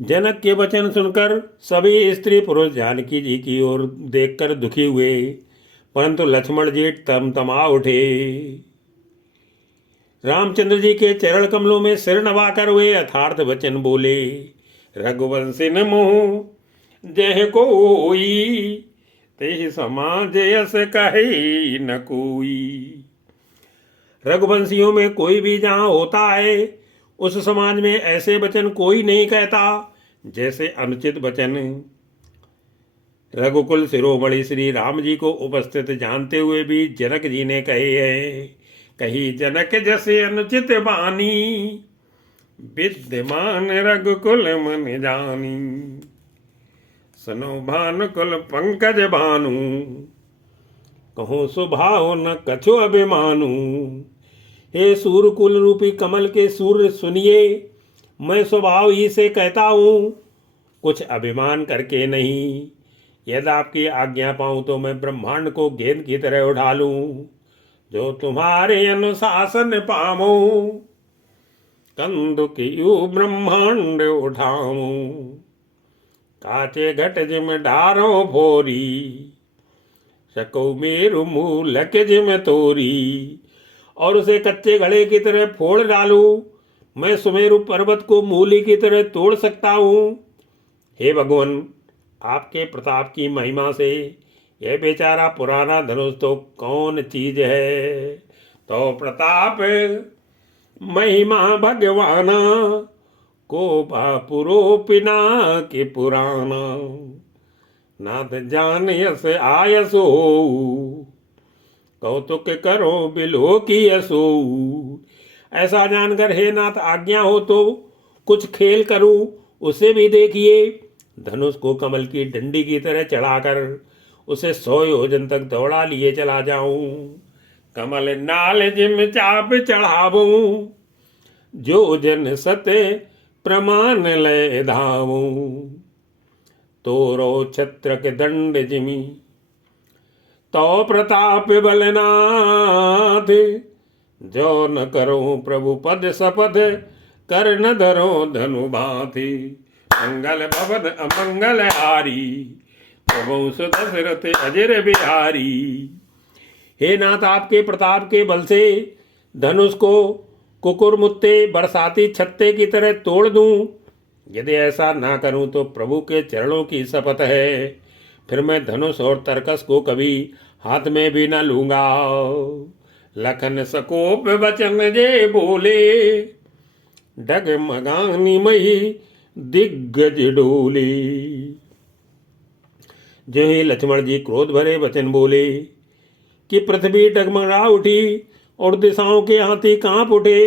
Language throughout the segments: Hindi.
जनक के वचन सुनकर सभी स्त्री पुरुष जानकी जी की ओर देखकर दुखी हुए, परंतु लक्ष्मण जी तमा उठे। रामचंद्र जी के चरण कमलों में सिर नवाकर वे यथार्थ वचन बोले। रघुवंशी न मोह जय कोई, ते समाज यस कहे न कोई। रघुवंशियों में कोई भी जहां होता है, उस समाज में ऐसे वचन कोई नहीं कहता जैसे अनुचित वचन। रघुकुल शिरोमणि श्री राम जी को उपस्थित जानते हुए भी जनक जी ने कहे हैं, कही जनक जैसे अनुचित बानी, विद्यमान रघुकुल मन जानी। सनो भानुकुल पंकज भानु, कहो स्वभाव न कछु अभिमानु। हे सूर्यकुल रूपी कमल के सूर्य सुनिए, मैं स्वभाव ही से कहता हूँ, कुछ अभिमान करके नहीं। यदि आपकी आज्ञा पाऊँ तो मैं ब्रह्मांड को गेंद की तरह उठा लूँ, जो तुम्हारे अनुशासन पामो, कंदु की यू ब्रह्मांड उठाऊं। काचे घट जिम डारो फोरी, सको मेरु मूलक जिम तोरी। और उसे कच्चे घड़े की तरह फोड़ डालूं, मैं सुमेरु पर्वत को मूली की तरह तोड़ सकता हूँ। हे भगवान, आपके प्रताप की महिमा से यह बेचारा पुराना धनुष तो कौन चीज है। तो प्रताप महिमा भगवाना, को बापुरो पिना के पुराना। नाथ जान यस आयसो, कौतुक करो बिलो की यसो। ऐसा जानकर हे नाथ आज्ञा हो तो कुछ खेल करूं, उसे भी देखिए। धनुष को कमल की डंडी की तरह चढ़ाकर उसे 100 योजन तक दौड़ा लिए चला जाऊं। कमल नाल जिम चाप चढ़ाऊं, जो जन सत्य प्रमाण ले धावूं। तोरो छत्र के दंड जिमी, तो प्रताप बलनाथ। जो न करो प्रभु पद शपथ, कर न धरो धनु भांति। मंगल भवन अमंगल हारी, प्रभु सुदशरथ अजर बिहारी। हे नाथ, आपके प्रताप के बल से धनुष को कुकुरमुत्ते बरसाती छत्ते की तरह तोड़ दूं। यदि ऐसा ना करूं तो प्रभु के चरणों की शपथ है, फिर मैं धनुष और तरकस को कभी हाथ में भी न लूंगा। लखन सकोप वचन जे बोले, डगमगानी मही दिग्गज डोले। जो ही लक्ष्मण जी क्रोध भरे वचन बोले कि पृथ्वी डगमगा उठी और दिशाओं के हाथी कांप उठे।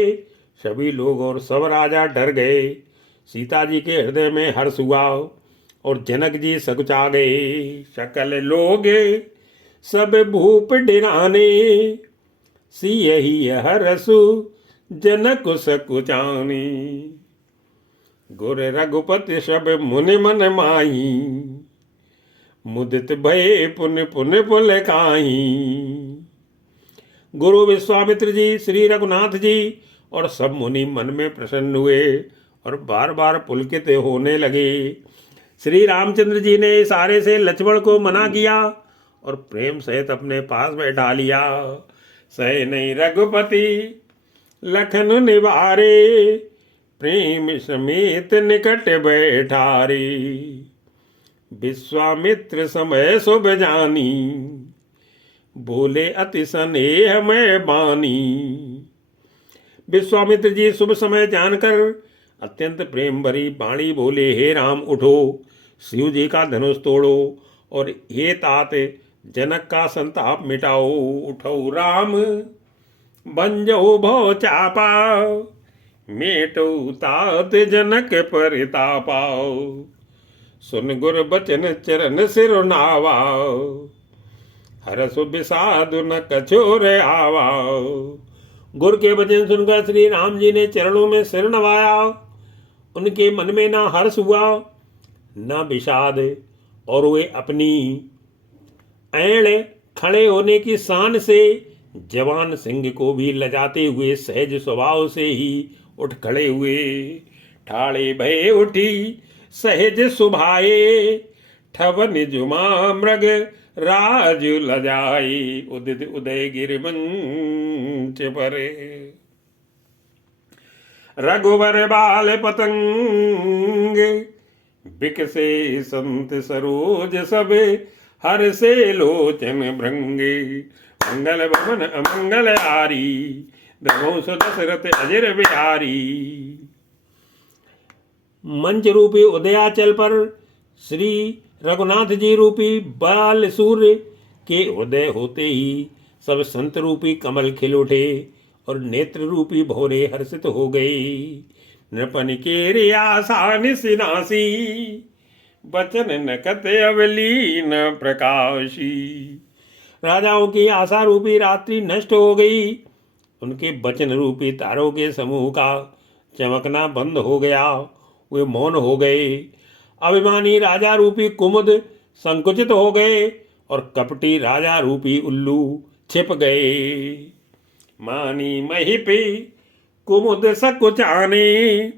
सभी लोग और सब राजा डर गए। सीता जी के हृदय में हर्ष हुआ और जनक जी सकुचा गए। सकल लोग सब भूप डिराने, सियहि हरसु जनक सकुचाने। गुर रघुपति सब मुनि मन माही, मुदित भये पुन पुन पुल काई। गुरु विश्वामित्र जी, श्री रघुनाथ जी और सब मुनि मन में प्रसन्न हुए और बार बार पुलकित होने लगे। श्री रामचंद्र जी ने इशारे से लक्ष्मण को मना किया और प्रेम सहित अपने पास बैठा लिया। सह नहीं रघुपति लखन निवारे, प्रेम समेत निकट बैठारे। विश्वामित्र समय शुभ जानी, बोले अति स्नेह में बानी। विश्वामित्र जी शुभ समय जानकर अत्यंत प्रेम भरी वाणी बोले, हे राम उठो, शिव जी का धनुष तोड़ो और हे तात जनक का संताप मिटाओ। उठो राम बंजो भो चापा, मेटो तात जनक परितापा। सुन गुर बचन चरण सिर नावा, हरसु विषादु न कछोर आवा। गुर के वचन सुनकर श्री राम जी ने चरणों में सिर नवाया। उनके मन में ना हर्ष हुआ ना विषाद, और वे अपनी ऐण खड़े होने की शान से जवान सिंह को भी लजाते हुए सहज स्वभाव से ही उठ खड़े हुए। ठाड़े भये उठी सहज सुभाए, ठवन जुमा मृग राज लजाए, उदित उदय गिरिमंच परे। रघुवर बाल पतंग, बिकसे संत सरोज सबे, हर से लोचन भृंगे। मंगल भवन अमंगल हारी, दमोस दशरथ अजर बिहारी। मंच रूपी उदयाचल पर श्री रघुनाथ जी रूपी बाल सूर्य के उदय होते ही सब संत रूपी कमल खिल उठे और नेत्र रूपी भौरे हर्षित हो गए। नृपन के रे आशा निसिनासी, बचन नकत अवलीन प्रकाशी। राजाओं की आशा रूपी रात्रि नष्ट हो गई, उनके बचन रूपी तारों के समूह का चमकना बंद हो गया, वे मौन हो गए। अभिमानी राजा रूपी कुमुद संकुचित हो गए और कपटी राजा रूपी उल्लू छिप गए। मानी महिपे कुमुद सकुचाने,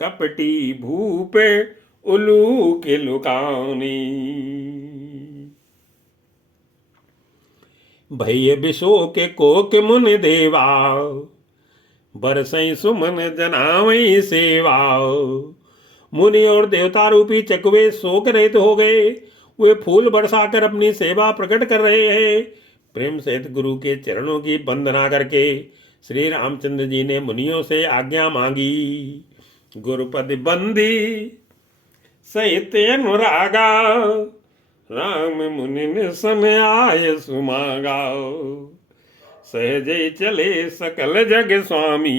कपटी भूप उल्लू के लुकाने। भैय विशो के कोक मुन देवा, बरसई सुमन जनावई सेवा। मुनि और देवता रूपी चकवे शोक रहित हो गए, वे फूल बरसाकर अपनी सेवा प्रकट कर रहे हैं। प्रेम सहित गुरु के चरणों की वंदना करके श्री रामचंद्र जी ने मुनियों से आज्ञा मांगी। गुरुपद बंदी सहित अनुरागा, राम मुनि सन आय सुमागा। सहजे चले सकल जग स्वामी,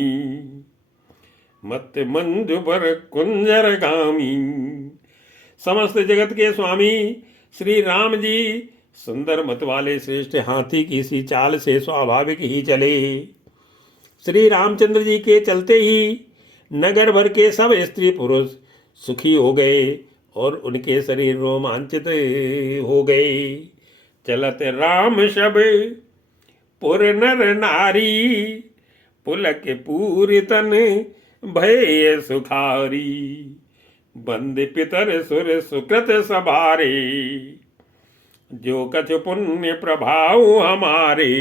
मत मंजुबर कुंजर गामी। समस्त जगत के स्वामी श्री राम जी सुंदर मत वाले श्रेष्ठ हाथी की सी चाल से स्वाभाविक ही चले। श्री रामचंद्र जी के चलते ही नगर भर के सब स्त्री पुरुष सुखी हो गए और उनके शरीर रोमांचित हो गए। चलत राम शब पुर नर नारी, पुलक पूरी तन भय सुखारी। बंद पितर सुर सुकृत सवारे, जो कछ पुण्य प्रभाव हमारे।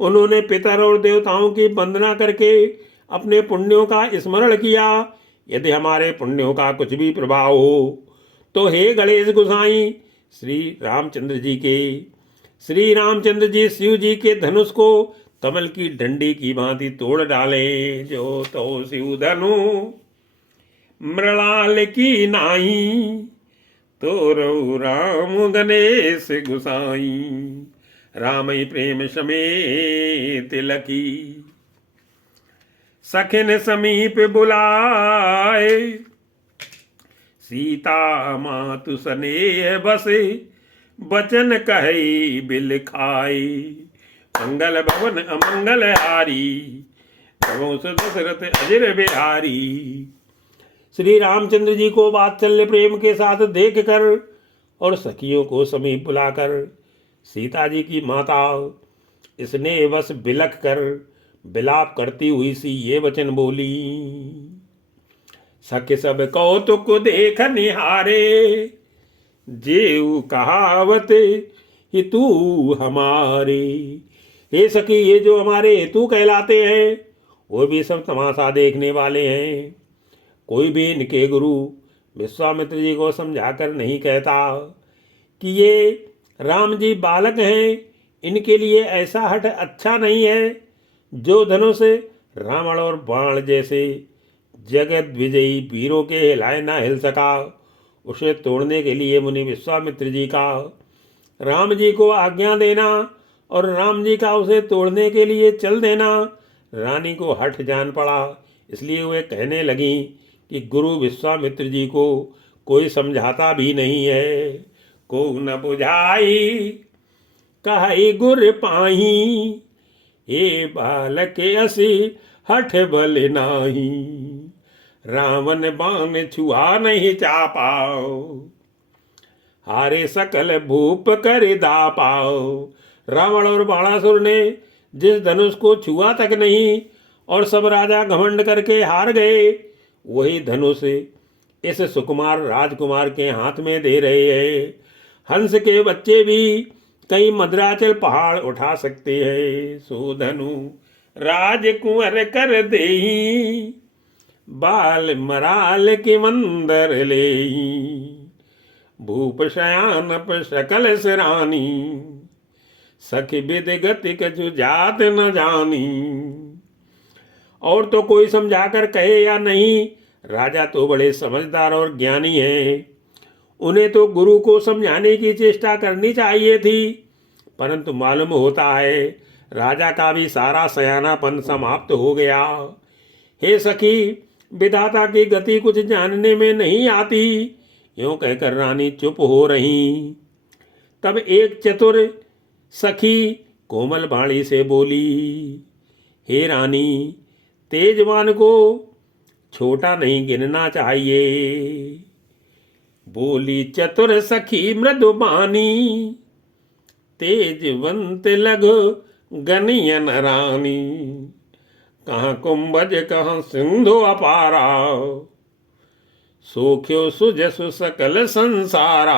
उन्होंने पितर और देवताओं की वंदना करके अपने पुण्यों का स्मरण किया। यदि हमारे पुण्यों का कुछ भी प्रभाव हो तो हे गणेश गोसाई श्री रामचंद्र जी शिव जी के धनुष को कमल की डंडी की भांति तोड़ डालें। जो तो शिव धनु मृणाल की नाई, तो रघु राम गणेश गोसाई। रामई प्रेम समेत लकी, सखिन समीप बुलाए। सीता मातु स्नेह बसे, बचन कहे बिल खाए। मंगल भवन अमंगल हारी, दमोस दशरथ अजर बिहारी। श्री रामचंद्र जी को वात्सल्य प्रेम के साथ देख कर और सखियों को समीप बुलाकर सीता जी की माता स्नेह वश बिलख कर बिलाप करती हुई सी ये वचन बोली। सखी सब कौतुक देख निहारे, जेऊ कहावत हितू हमारे। हे सखी, ये जो हमारे हेतु कहलाते हैं वो भी सब तमाशा देखने वाले हैं। कोई भी इनके गुरु विश्वामित्र जी को समझाकर नहीं कहता कि ये राम जी बालक हैं, इनके लिए ऐसा हठ अच्छा नहीं है। जो धनुष रावण और बाण जैसे जगत विजयी वीरों के हिलाए ना हिल सका, उसे तोड़ने के लिए मुनि विश्वामित्र जी का राम जी को आज्ञा देना और राम जी का उसे तोड़ने के लिए चल देना रानी को हठ जान पड़ा। इसलिए वे कहने लगी कि गुरु विश्वामित्र जी को कोई समझाता भी नहीं है। को न बुझाई कहाई गुर पाही, हे बालक असी हठ बल नाही। रावण बाण छुआ नहीं चापाओ, हारे सकल भूप कर दापाओ। रावण और बाणासुर ने जिस धनुष को छुआ तक नहीं और सब राजा घमंड करके हार गए, वही धनुष इस सुकुमार राजकुमार के हाथ में दे रहे हैं। हंस के बच्चे भी कई मद्राचल पहाड़ उठा सकते हैं। सो धनु राजकुंवर कर देही, बाल मराल के मंदर लेही, भूप शयानप सकल सिरानी, सखी विद गति कछु जात न जानी। और तो कोई समझाकर कहे या नहीं, राजा तो बड़े समझदार और ज्ञानी हैं, उन्हें तो गुरु को समझाने की चेष्टा करनी चाहिए थी, परंतु मालूम होता है राजा का भी सारा सयानापन समाप्त हो गया। हे सखी, विधाता की गति कुछ जानने में नहीं आती। यूं कहकर रानी चुप हो रही। तब एक चतुर सखी कोमल वाणी से बोली, हे रानी, तेजवान को छोटा नहीं गिनना चाहिए। बोली चतुर सखी मृदुबानी, तेजवंत लग गनियन रानी, कहाँ कुंभज कहाँ सिंधु अपारा, सोख्यो सुजसु सकल संसारा।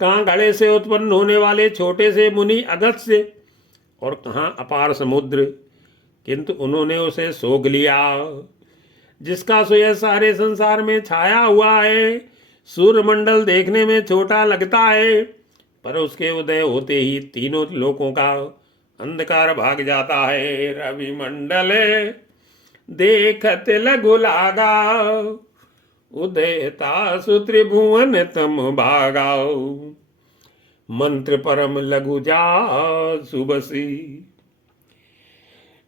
कहाँ घड़े से उत्पन्न होने वाले छोटे से मुनि अगस्त्य, और कहाँ अपार समुद्र, किंतु उन्होंने उसे सोख लिया। जिसका सुयह सारे संसार में छाया हुआ है, सूर्यमंडल देखने में छोटा लगता है, पर उसके उदय होते ही तीनों लोकों का अंधकार भाग जाता है। रवि मंडल देखत लघु लागा, उदयता सुत्रिभुवन तम भागाओ, मंत्र परम लघु जा सुबसी,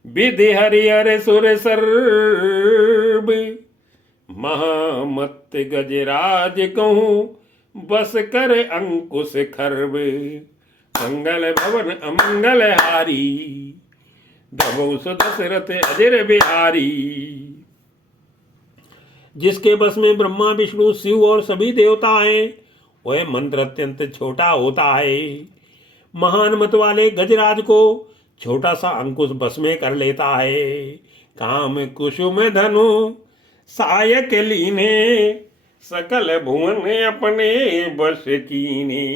विधि हरिहर सुर सर्व, महामत गजराज कहूँ बस कर अंकुश खर्व, मंगल भवन अमंगल हारी, दबो सुदशरथ अजर बिहारी। जिसके बस में ब्रह्मा विष्णु शिव और सभी देवता हैं, वह मंत्र अत्यंत छोटा होता है। महान मत वाले गजराज को छोटा सा अंकुश बस में कर लेता है। काम कुसुम धनु सायक लीने, सकल भुवन अपने बस कीने।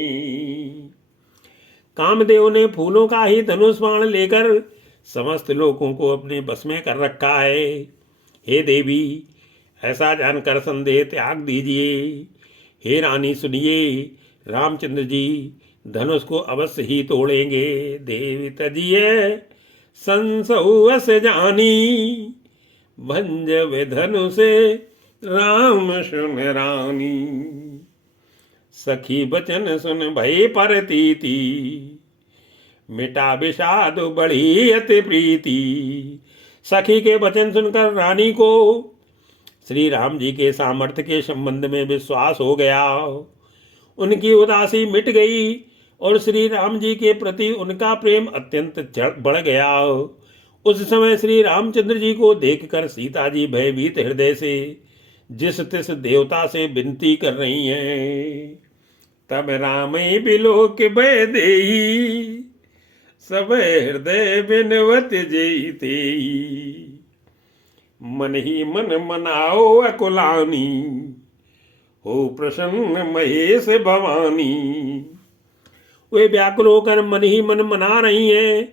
कामदेव ने फूलों का ही धनुष बाण लेकर समस्त लोगों को अपने बस में कर रखा है। हे देवी, ऐसा जानकर संदेह त्याग दीजिए। हे रानी सुनिए, रामचंद्र जी धनुष को अवश्य ही तोड़ेंगे। देवी तजिए संसौस जानी, भंजव धनुष राम सुन रानी। सखी बचन सुन भय परतीति, मिटा विषाद बढ़ी अति प्रीति। सखी के वचन सुनकर रानी को श्री राम जी के सामर्थ्य के संबंध में विश्वास हो गया। उनकी उदासी मिट गई और श्री राम जी के प्रति उनका प्रेम अत्यंत बढ़ गया। उस समय श्री रामचंद्र जी को देखकर सीता जी भयभीत हृदय से जिस तिस देवता से विनती कर रही हैं, तब राम बिलोक भय देई, सब हृदय बिनवत जेई तेई। मन ही मन मनाओ अकुलानी, हो प्रसन्न महेश भवानी। वे व्याकुल होकर मन ही मन मना रही हैं,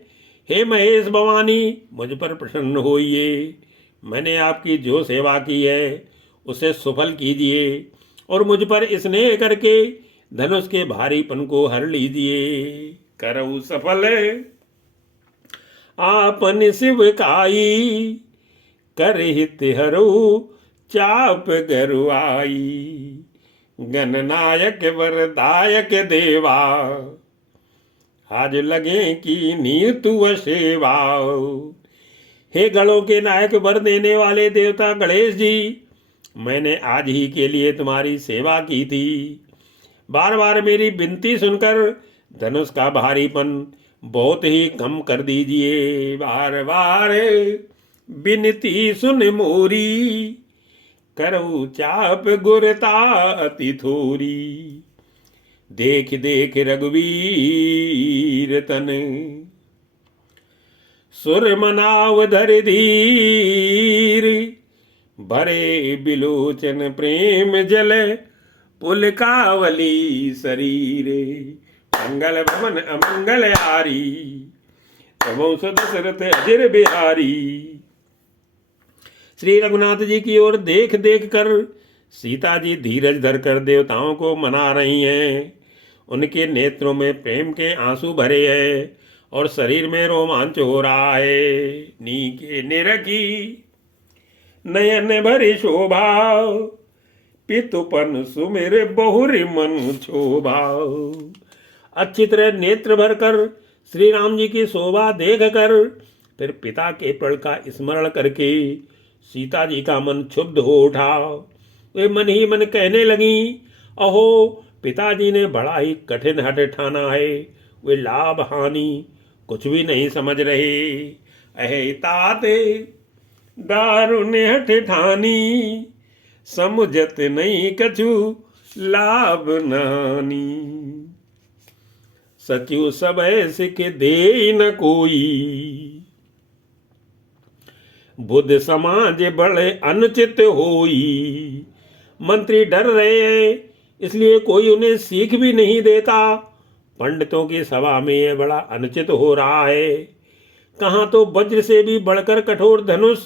हे महेश भवानी, मुझ पर प्रसन्न होइए। मैंने आपकी जो सेवा की है उसे सफल कीजिए और मुझ पर स्नेह करके धनुष के भारीपन को हर लीजिए। करऊ सफल आपन शिव काई, कर हित हरऊ चाप गरुआई। गणनायक वरदायक देवा, आज लगे की नीतु सेवा। हे गणों के नायक वर देने वाले देवता गणेश जी, मैंने आज ही के लिए तुम्हारी सेवा की थी। बार बार मेरी विनती सुनकर धनुष का भारीपन बहुत ही कम कर दीजिए। बार बार विनती सुन मोरी, करऊ चाप गुरता अति थोरी। देख देख रघुवीर तन, सुर मनाव धर धीर। भरे बिलोचन प्रेम जल पुलकावली शरीरे, मंगल भवन अमंगल हारी, प्रभु दशरथ अजिर बिहारी। श्री रघुनाथ जी की ओर देख देख कर सीता जी धीरज धरकर देवताओं को मना रही हैं। उनके नेत्रों में प्रेम के आंसू भरे हैं और शरीर में रोमांच हो रहा है। नीके निरखी नयन भरी शोभा, पितुपन सुमिर बहुरी मन शोभा। अच्छी तरह नेत्र भरकर श्री राम जी की शोभा देख कर फिर पिता के प्रण का स्मरण करके सीता जी का मन क्षुब्ध हो उठा। वे मन ही मन कहने लगी, अहो पिताजी ने बड़ा ही कठिन हठ ठाना है, वे लाभ हानि कुछ भी नहीं समझ रहे। अहे ताते दारुण हठ ठानी, समुझत नहीं कछु लाभ नानी। सचु सब सिख दे न कोई, बुद्ध समाज बड़े अनुचित होई। मंत्री डर रहे हैं इसलिए कोई उन्हें सीख भी नहीं देता। पंडितों की सभा में यह बड़ा अनुचित हो रहा है। कहाँ तो वज्र से भी बढ़कर कठोर धनुष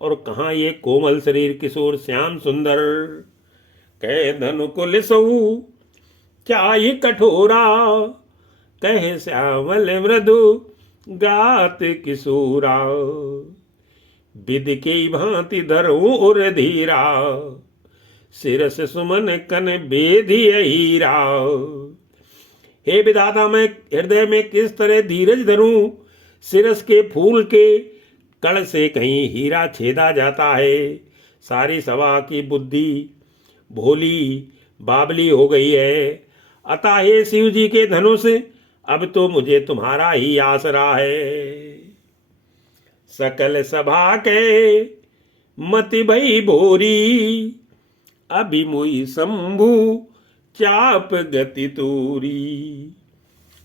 और कहाँ ये कोमल शरीर किशोर श्याम सुंदर। कह धनु कुल सऊ क्या ही कठोरा, कहे श्यामल मृदु गात किशोरा। विद के भांति धरऊ और धीरा, सिरस सुमन कन बेधी हीरा। हे विधाता, मैं हृदय में किस तरह धीरज धरूं, सिरस के फूल के कण से कहीं हीरा छेदा जाता है। सारी सभा की बुद्धि भोली बाबली हो गई है। अतः हे शिव जी के धनुष, अब तो मुझे तुम्हारा ही आसरा है। सकल सभा के मति भई भोरी, अभी मोई शंभु चाप गति तोरी।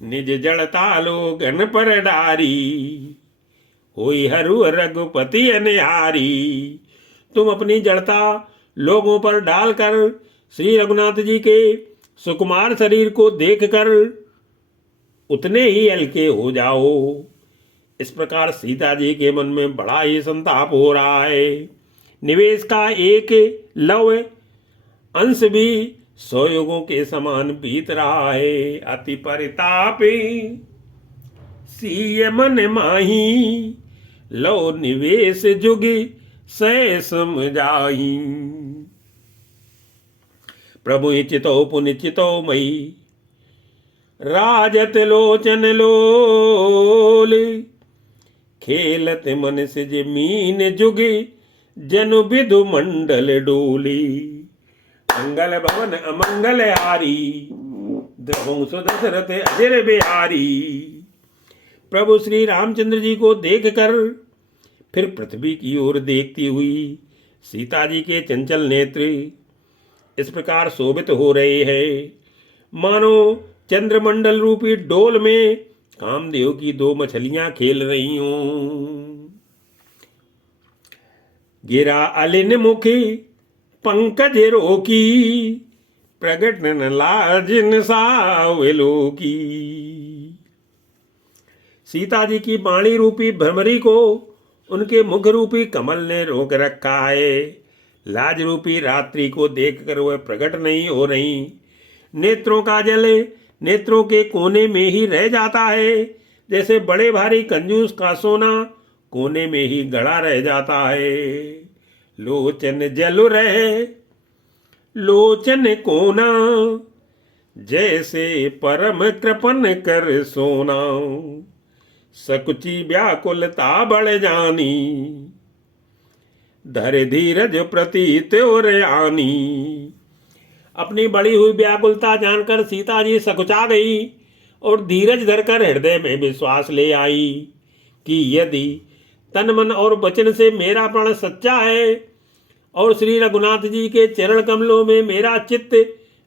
निज जड़ता लोगन पर डारी, होई हरु रघुपति अनिहारी। तुम अपनी जड़ता लोगों पर डालकर श्री रघुनाथ जी के सुकुमार शरीर को देखकर उतने ही हल्के हो जाओ। इस प्रकार सीता जी के मन में बड़ा ही संताप हो रहा है। निवेश का एक लव अंश भी 100 युगों के समान बीत रहा है। अति परितापी सीय मन माही, लो निवेश जुगी सै समझाही। प्रभु चितो पुनि चितो मई, राजत लोचन लोल। खेलत मन से जमीन जुगी, जनु विधु मंडल डोली। मंगल भवन अमंगल हारी, द्रवंश दशरथ अजिर बिहारी। प्रभु श्री रामचंद्र जी को देखकर फिर पृथ्वी की ओर देखती हुई सीता जी के चंचल नेत्र इस प्रकार शोभित हो रहे हैं, मानो चंद्रमंडल रूपी डोल में कामदेव की 2 मछलियां खेल रही हों। गिरा अलिन मुखी पंकज रोकी, प्रगट न लाजिन सावलो की। सीता जी की बाणी रूपी भ्रमरी को उनके मुख रूपी कमल ने रोक रखा है। लाज रूपी रात्रि को देखकर वह प्रकट नहीं हो रही। नेत्रों का जल नेत्रों के कोने में ही रह जाता है, जैसे बड़े भारी कंजूस का सोना कोने में ही गड़ा रह जाता है। लोचन जल रहे लोचन कोना, जैसे परम कृपन कर सोना। सकुची व्याकुलता बढ़ जानी, धर धीरज प्रति त्योर आनी। अपनी बड़ी हुई व्याकुलता जानकर सीता जी सकुचा गई और धीरज धरकर हृदय में विश्वास ले आई कि यदि तन मन और वचन से मेरा प्राण सच्चा है और श्री रघुनाथ जी के चरण कमलों में मेरा चित्त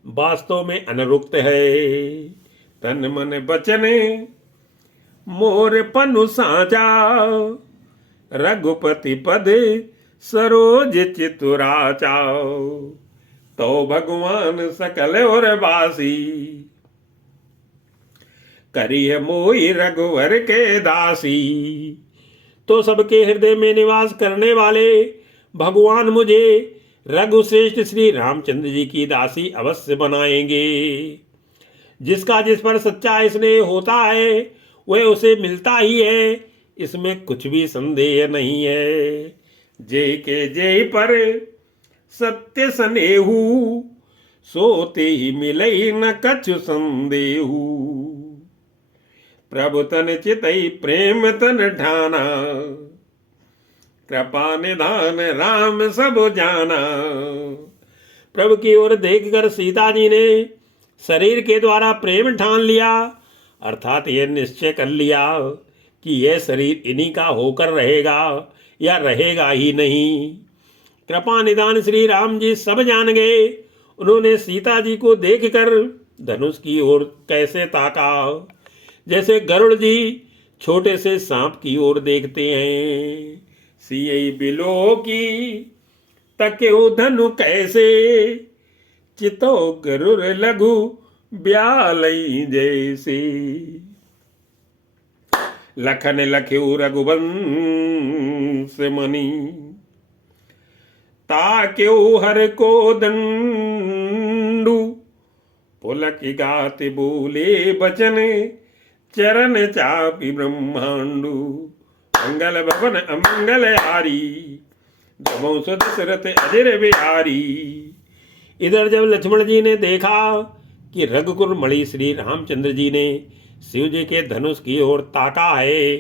वास्तव में अनुरुक्त है, तन मन वचन मोर पनु साचा, रघुपति पद सरोज चितुराचाओ, तो भगवान सकल और बासी, करिय मोहि रघुवर के दासी। तो सबके हृदय में निवास करने वाले भगवान मुझे रघुश्रेष्ठ श्री रामचंद्र जी की दासी अवश्य बनाएंगे। जिसका जिस पर सच्चा स्नेह होता है वह उसे मिलता ही है, इसमें कुछ भी संदेह नहीं है। जय के जय पर सत्य स्नेहु, सोते ही मिलई न कछु संदेहु। प्रभु तन चितई प्रेम तन ठाना, कृपा निधान राम सब जाना। प्रभु की ओर देखकर सीता जी ने शरीर के द्वारा प्रेम ठान लिया, अर्थात यह निश्चय कर लिया कि यह शरीर इन्हीं का होकर रहेगा या रहेगा ही नहीं। कृपा निदान श्री राम जी सब जान गए। उन्होंने सीता जी को देखकर धनुष की ओर कैसे ताका, जैसे गरुड़ जी छोटे से सांप की ओर देखते हैं। सियई बिलो की तक्यो धनु कैसे, चितो गरुड़ लघु ब्यालई जैसे। लखन लख्यु रघुवंश मणि, ताक्यो हर को दंडू। पुलक गात बोले बचन, चरण चापी ब्रह्मांडू। मंगल भवन अमंगल हारी, जमो दशरथ अजर बिहारी। इधर जब लक्ष्मण जी ने देखा कि रघुकुल मणि श्री रामचंद्र जी ने शिव जी के धनुष की ओर ताका है,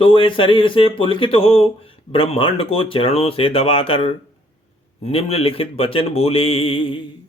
तो वे शरीर से पुलकित हो ब्रह्मांड को चरणों से दबाकर निम्नलिखित वचन बोले।